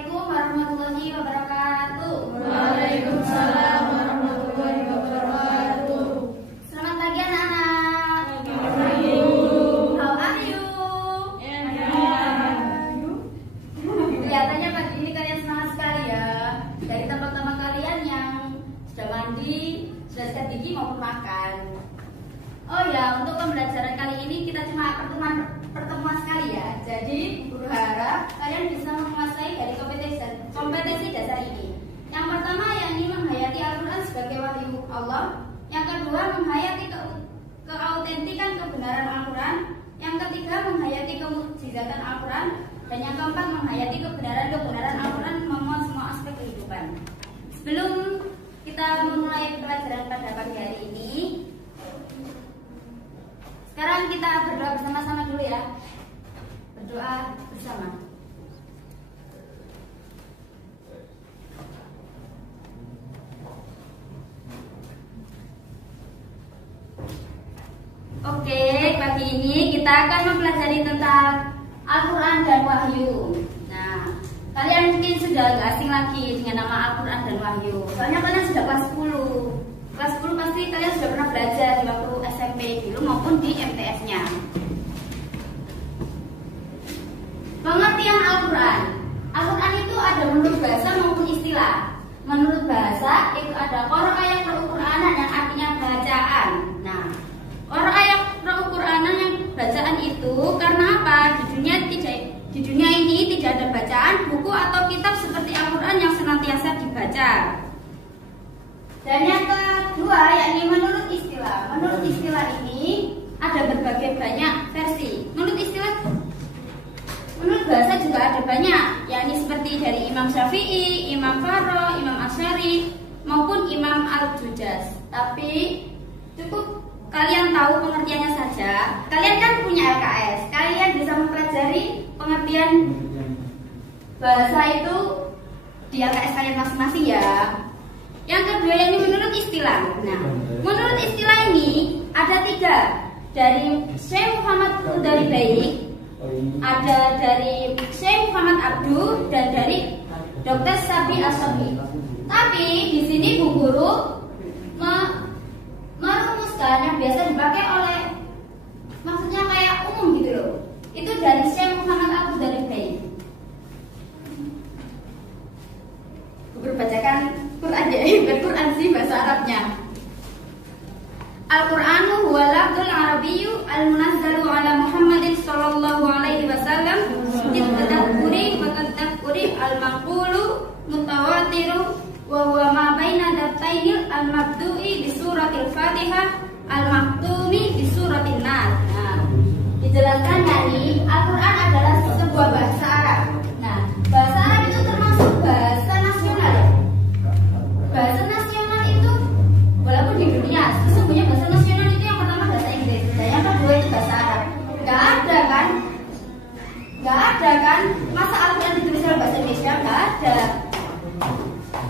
Assalamualaikum warahmatullahi wabarakatuh. Waalaikumsalam warahmatullahi wabarakatuh. Selamat pagi anak-anak. How are you? Kelihatannya pagi ini kalian semangat sekali ya. Dari teman-teman kalian yang sudah mandi, sudah sikat gigi maupun makan. Oh ya, untuk pembelajaran kali ini kita cuma pertemuan sekali ya. Jadi guru harap kalian bisa menguasai dari kompetisi dasar ini. Yang pertama yakni menghayati Al-Quran sebagai wahyu Allah. Yang kedua menghayati keautentikan kebenaran Al-Quran. Yang ketiga menghayati kemukjizatan Al-Quran. Dan yang keempat menghayati kebenaran Al-Quran memuat semua aspek kehidupan. Sebelum kita memulai pelajaran pada pagi hari ini, sekarang kita berdoa bersama-sama dulu ya. Berdoa bersama. Oke, pagi ini kita akan mempelajari tentang Al-Quran dan Wahyu. Nah, kalian mungkin sudah gak asing lagi dengan nama Al-Quran dan Wahyu. Soalnya kalian sudah kelas 10. Kelas 10 pasti kalian sudah pernah belajar di waktu SMP dulu maupun di MTS-nya. Pengertian Al-Quran. Al-Quran itu ada menurut bahasa maupun istilah. Menurut bahasa itu ada qiraah Qur'anan yang artinya bacaan. Nah, qiraah Qur'anan yang bacaan itu karena apa? Di dunia ini tidak ada bacaan buku atau kitab seperti Al-Quran yang senantiasa dibaca. Dan yang kedua yakni menurut istilah. Menurut istilah ini ada berbagai banyak versi. Menurut bahasa juga ada banyak, yakni seperti dari Imam Syafi'i, Imam Faro, Imam Asy'ari maupun Imam Al-Jujaz. Tapi cukup kalian tahu pengertiannya saja. Kalian kan punya LKS, kalian bisa mempelajari pengertian bahasa itu di LKS kalian masing-masing ya. Yang kedua ini menurut istilah. Nah, menurut istilah ini ada 3 dari Syekh Muhammad Hudari Baik, ada dari Syekh Muhammad Abdu dan dari Dr. Sabi Asabi. Tapi di sini Bu Guru merumuskan yang biasa dipakai oleh, maksudnya kayak umum gitu loh. Itu dari Syekh Muhammad Abdu dari Baik. Berbacakan Quran ya, Quran sih bahasa Arabnya. Al-Qur'anu huwa lafzul arabiyyu al-munazzalu ala Muhammadin sallallahu alaihi wasallam bitadabburi wa tadabburi al-maqulu mutawatiru wa huwa ma baina datainil al-mabdu'i bi suratil Fatihah al-maktumi bi suratin Nas. Nah, dijelaskan yakni Al-Qur'an adalah sebuah bahasa Arab. Nah, bahasa Arab itu termasuk bahasa nasional ya. Bahasa nasional itu walaupun di dunia sesungguhnya bahasa nasional itu yang pertama bahasa Inggris dan yang kedua itu bahasa Arab. Gak ada kan masa Al-Quran ditulis oleh bahasa Indonesia? Gak ada.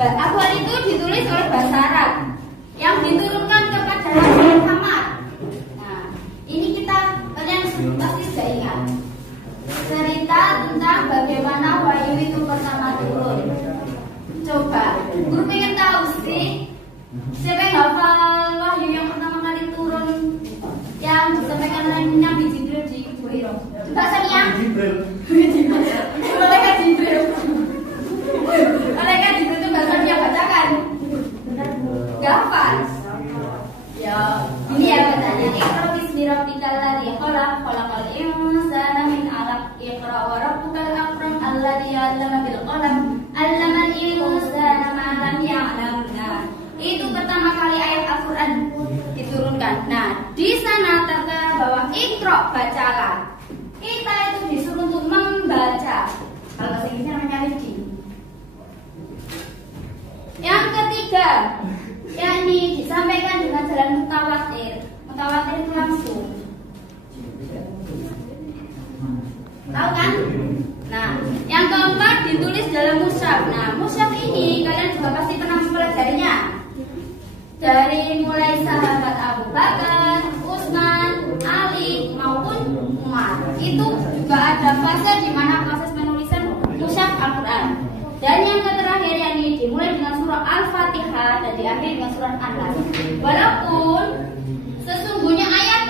Al-Quran itu ditulis oleh bahasa Arab yang diturunkan kepada Nabi Muhammad. Nah, ini kalian pasti sudah ingat cerita tentang bagaimana wahyu itu pertama turun. Coba, guru pengen tahu sih siapa yang hafal wahyu yang pertama kali turun yang disampaikan oleh Nabi Jibril di Gua Hira? Coba Sania. Malaikat Jibril. Malaikat Jibril itu bahasanya bacakan. Gak hafal. Ya, ini ya bacanya. Iqra bismi rabbikal ladzi khalaq, khalaqal insana min 'alaq. Iqra wa rabbukal akram alladzi 'allama bil qalam, 'allamal insana ma lam ya'lam. Nah, itu pertama kali ayat Al-Quran diturunkan. Nah, di sana tertera bahwa Iqra, bacalah. Kita itu disuruh untuk membaca. Kalau bahasa Inggrisnya namanya reading. Yang ketiga, yakni disampaikan dengan jalan mutawatir. Mutawatir itu langsung. Tahu kan? Nah, yang keempat ditulis dalam mushaf. Nah, mushaf ini kalian juga pasti pernah mempelajarinya. Dari mulai sahabat Abu Bakar, Utsman, Ali maupun Umar. Itu juga ada fase di mana proses penulisan mushaf Al-Quran. Dan yang terakhir yakni dimulai dengan surah Al-Fatihah dan diakhiri dengan surah An-Nas. Walaupun sesungguhnya ayat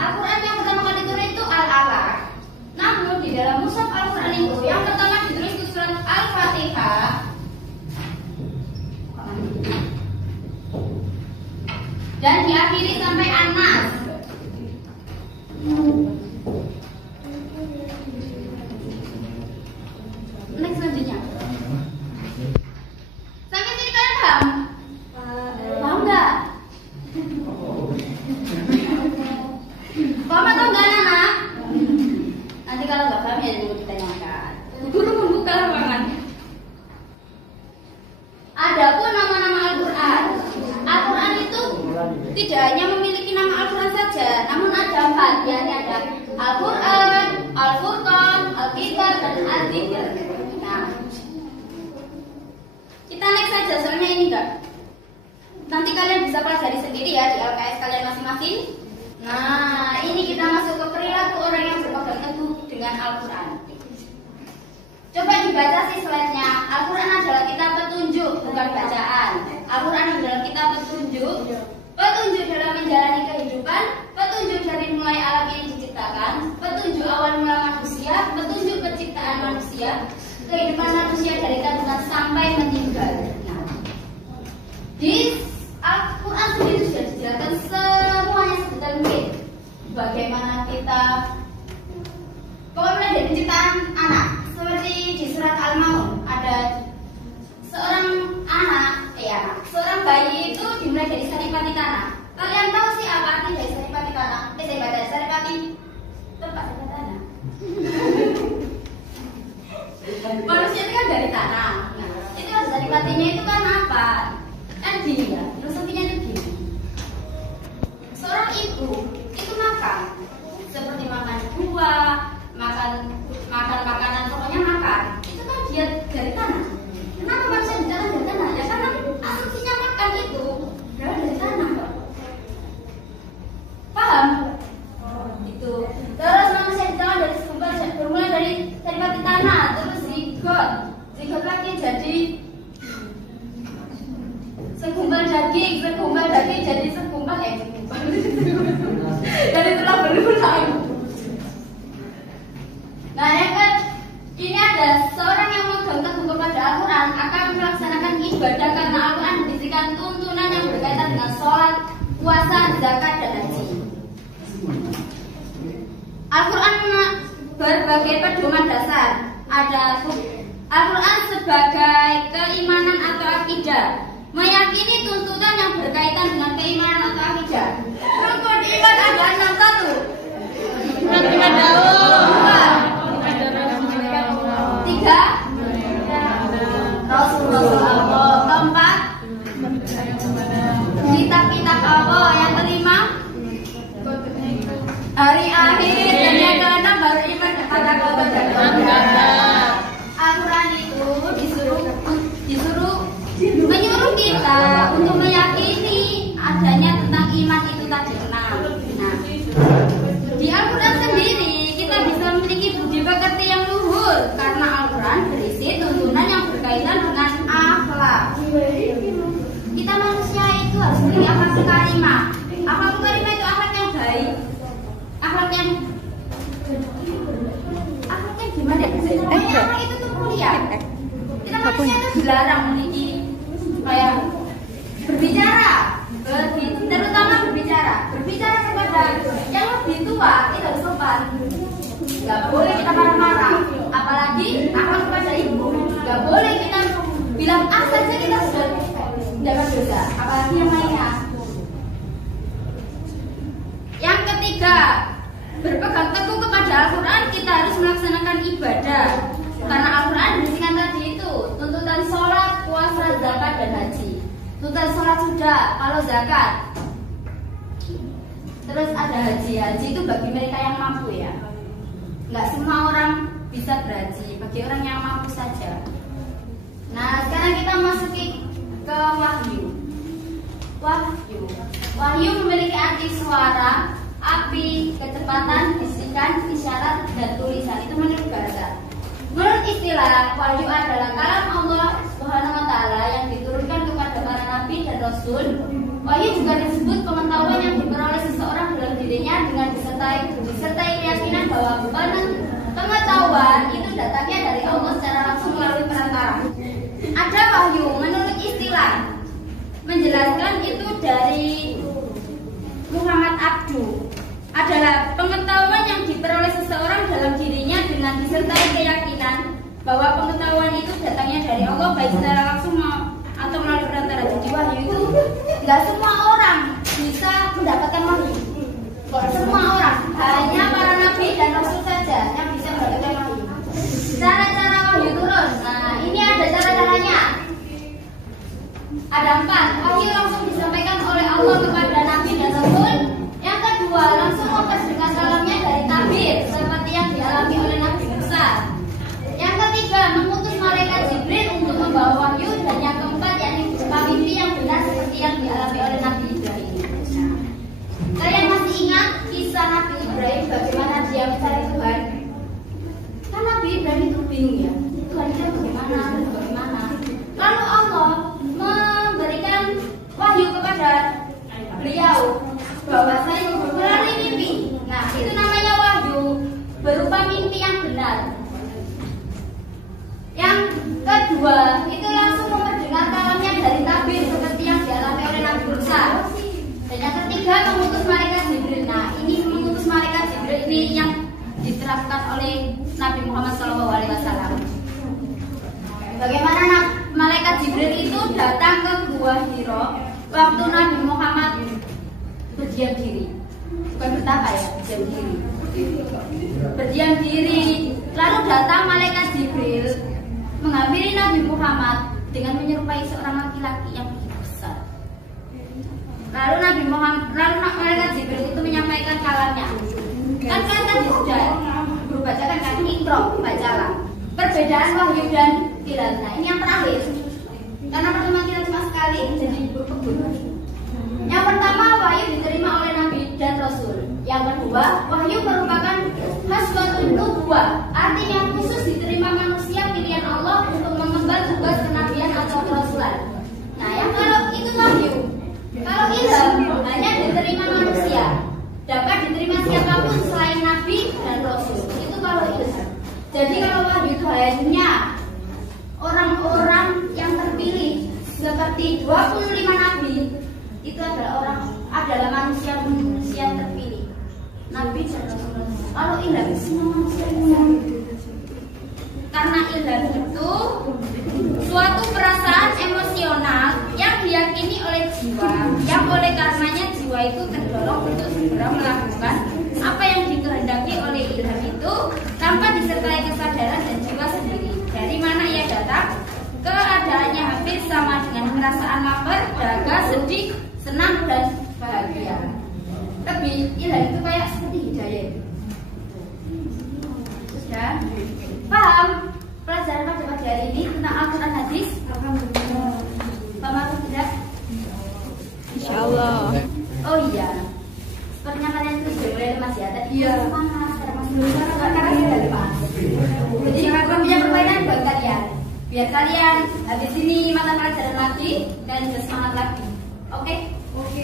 Al-Quran yang pertama kali diturun itu Al-Alaq. Namun di dalam mushaf Al-Quran itu yang pertama ditulis itu surat Al-Fatihah dan diakhiri sampai An-Nas. Next selanjutnya. Sampai sini kalian paham? Paham nggak? Paham atau enggak anak? Nanti kalau nggak paham ya mau ditanyakan. Guru membuka ruangan. Adapun nama-nama Al-Quran, Al-Quran itu tidak hanya memiliki nama Al-Quran saja, namun ada 4, yakni ada Al-Quran, Al-Furqan, Al-Kitab, dan Al-Dzikr. Nah, kita next saja soalnya ini enggak. Nanti kalian bisa pelajari sendiri ya di LKS kalian masing-masing. Nah, ini kita masuk ke perilaku orang yang berpegang teguh dengan Al-Quran. Coba dibaca sih slide-nya. Al-Quran adalah kitab petunjuk, bukan bacaan. Al-Quran adalah kitab petunjuk, petunjuk dalam menjalani kehidupan, petunjuk dari mulai alam ini diciptakan, petunjuk awal mula manusia, petunjuk penciptaan manusia, kehidupan manusia dari kandungan sampai meninggal. Nah, di Al-Quran sendiri sudah dijelaskan semuanya sedetail mungkin. Bagaimana kita pokoknya dari penciptaan anak. Seperti di surat Al-Maun ada seorang seorang bayi itu dimulai dari saripati tanah. Kalian tahu sih apa arti dari saripati tanah? Saripati tempat tanah. Manusia itu kan dari tanah. Nah, itu saripatinya itu kan apa? Kan gini ya, filosofinya itu gini. Seorang ibu itu makan seperti makan buah, makan makanan, pokoknya makan. Itu kan dia dari tanah. Kenapa manusia bicara dari tanah? Ya karena asumsinya makan itu dari tanah kok. Paham? Itu. Terus manusia bicara dari segumpal, bermula dari saripati tanah, terus zigot lagi jadi segumpal daging jadi segumpal jadi telah berulang. Nah, yang kan ini ada seorang yang memegang teguh kepada Al-Quran akan melaksanakan ibadah karena Al-Quran memberikan tuntunan yang berkaitan dengan sholat, puasa, zakat, dan haji. Al-Quran berbagai pedoman dasar. Ada Al-Quran sebagai keimanan atau akidah, meyakini tuntutan yang berkaitan dengan keimanan atau akidah. Rukun iman ada 61. Iman Daud. 3 Rasulullah. Keempat kitab-kitab Allah. Yang kelima hari akhir. Dan yang keenam baru iman kepada kabar dan Al-Quran itu menyuruh kita untuk meyakini adanya tentang iman itu tadi. Nah, di Al-Quran sendiri kita bisa memiliki budi pekerti yang luhur karena Al-Quran berisi tuntunan yang berkaitan dengan akhlak. Kita manusia itu harus memiliki akhlak karimah. Akhlak karimah itu akhlak yang baik, akhlak yang gimana? Pokoknya akhlak itu tuh mulia. Kita manusia itu dilarang memiliki kayak berbicara, terutama berbicara kepada yang lebih tua itu harus sopan. Gak boleh kita marah-marah, apalagi akhlak kepada ibu. Gak boleh kita bilang A saja kita sudah dapat dosa, apalagi yang lainnya. Yang ketiga, berpegang teguh kepada Al-Quran, kita harus melaksanakan ibadah karena Al-Quran berisikan tadi itu tuntutan sholat, puasa, zakat, dan haji. Tuntutan sholat sudah, kalau zakat. Terus ada haji. Haji itu bagi mereka yang mampu ya. Nggak semua orang bisa berhaji, bagi orang yang mampu saja. Nah, sekarang kita masuki ke wahyu. Wahyu memiliki arti suara, api, kecepatan, bisikan, isyarat, dan tulisan. Itu menurut bahasa. Menurut istilah, wahyu adalah kalam Allah Rasul. Wahyu juga disebut pengetahuan yang diperoleh seseorang dalam dirinya dengan disertai keyakinan bahwa pengetahuan itu datangnya dari Allah secara langsung melalui perantara. Ada wahyu menurut istilah menjelaskan itu dari Muhammad Abdu adalah pengetahuan yang diperoleh seseorang dalam dirinya dengan disertai keyakinan bahwa pengetahuan itu datangnya dari Allah baik secara langsung atau melalui perantara. Jadi wahyu itu nggak semua orang bisa mendapatkan wahyu. Semua orang, hanya para nabi dan rasul saja yang bisa mendapatkan wahyu. Cara-cara wahyu turun. Nah, ini ada cara-caranya. Ada 4. Wahyu langsung disampaikan oleh Allah kepada nabi dan rasul. Yang kedua, langsung memperdengar kalamnya dari tabir seperti yang dialami oleh Nabi Musa. Yang ketiga, mengutus malaikat Jibril untuk membawa wahyu. Dan yang keempat, yakni berupa mimpi yang benar seperti yang dialami oleh Nabi Ibrahim. Kalian masih ingat kisah Nabi Ibrahim bagaimana dia mencari Tuhan? Kan Nabi Ibrahim itu bingung ya, Tuhan itu bagaimana? Lalu Allah memberikan wahyu kepada beliau bahwasanya melalui mimpi. Nah, itu namanya wahyu berupa mimpi yang benar. Yang kedua, itu langsung memperdengar kalamnya dari tabir seperti yang dialami oleh Nabi Musa. Dan yang ketiga, mengutus malaikat Jibril. Nah, ini mengutus malaikat Jibril ini yang diterapkan oleh Nabi Muhammad SAW. Bagaimana malaikat Jibril itu datang ke Gua Hiro waktu Nabi Muhammad berdiam diri, bukan betapa ya, berdiam diri. Lalu datang malaikat Jibril menghampiri Nabi Muhammad dengan menyerupai seorang laki-laki yang begitu besar. Lalu malaikat Jibril itu menyampaikan kalamnya. Kan kalian tadi sudah guru bacakan kan Iqra, bacalah. Perbedaan wahyu dan hilal. Nah, ini yang terakhir. Karena pertemuan kita cuma sekali, jadi guru. Yang pertama, wahyu diterima oleh Nabi dan Rasul. Yang kedua, wahyu merupakan hasbatun nubuwah, artinya khusus diterima manusia pilihan Allah untuk mengemban tugas kenabian atau kerasulan. Nah, yang kalau itu wahyu. Kalau ilham hanya diterima manusia, dapat diterima siapapun selain Nabi dan Rasul. Itu kalau ilham. Jadi kalau wahyu itu hanya orang-orang yang terpilih seperti 25 nabi. Itu adalah manusia yang terpilih, Nabi dan Rasul. Kalau ilham semua manusia karena ilham itu suatu perasaan emosional yang diyakini oleh jiwa, yang oleh karenanya jiwa itu terdorong untuk segera melakukan apa yang dikehendaki oleh ilham itu tanpa disertai kesadaran dan jiwa sendiri. Dari mana ia datang? Keadaannya hampir sama dengan perasaan lapar, dahaga, sedih, senang dan bahagia. Tapi ilham itu kayak seperti hidayah. Sudah paham pelajaran pada pagi hari ini tentang Al-Quran hadis? Paham atau tidak? Insyaallah. Oh iya, sepertinya kalian itu sudah mulai lemas ya. Tadi semangat, karena sudah lemas. Jadi aku punya permainan buat kalian. Biar kalian habis ini mata pelajaran lagi dan bisa semangat lagi. Oke? Oke.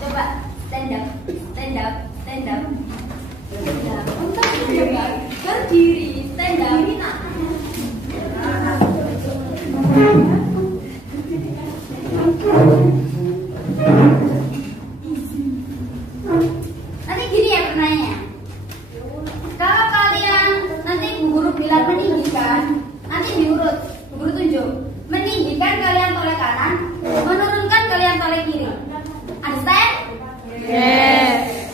Coba stand up. Untuk berdiri, stand up. Nanti gini ya pertanyaannya. Kalau kalian nanti guru bilang meninggikan, nanti diurut, guru tunjuk. Meninggikan kalian toleh kanan, menurunkan kalian toleh kiri. Understand? Yes.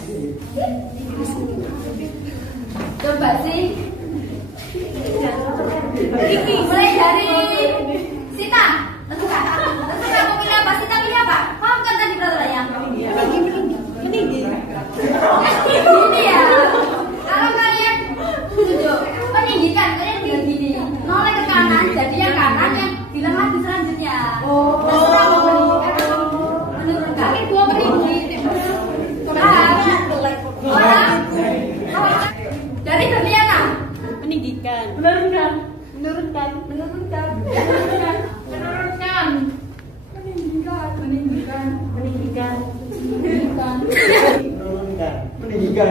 Coba sih. Mulai dari Sita. Tentukan mau pilih apa? Sita pilih apa? Paham kan tadi peraturannya? Meninggi. Gini ya. Kalau kalian tunjuk meninggikan, kalian bilang gini, noleh ke kanan, jadi yang kanan yang bilang lagi selanjutnya. Terserah mau meninggikan atau menurunkan. Kami dua meninggi. Dari Berliana Meninggikan. menurunkan. Meninggikan. Menurunkan. Meninggikan.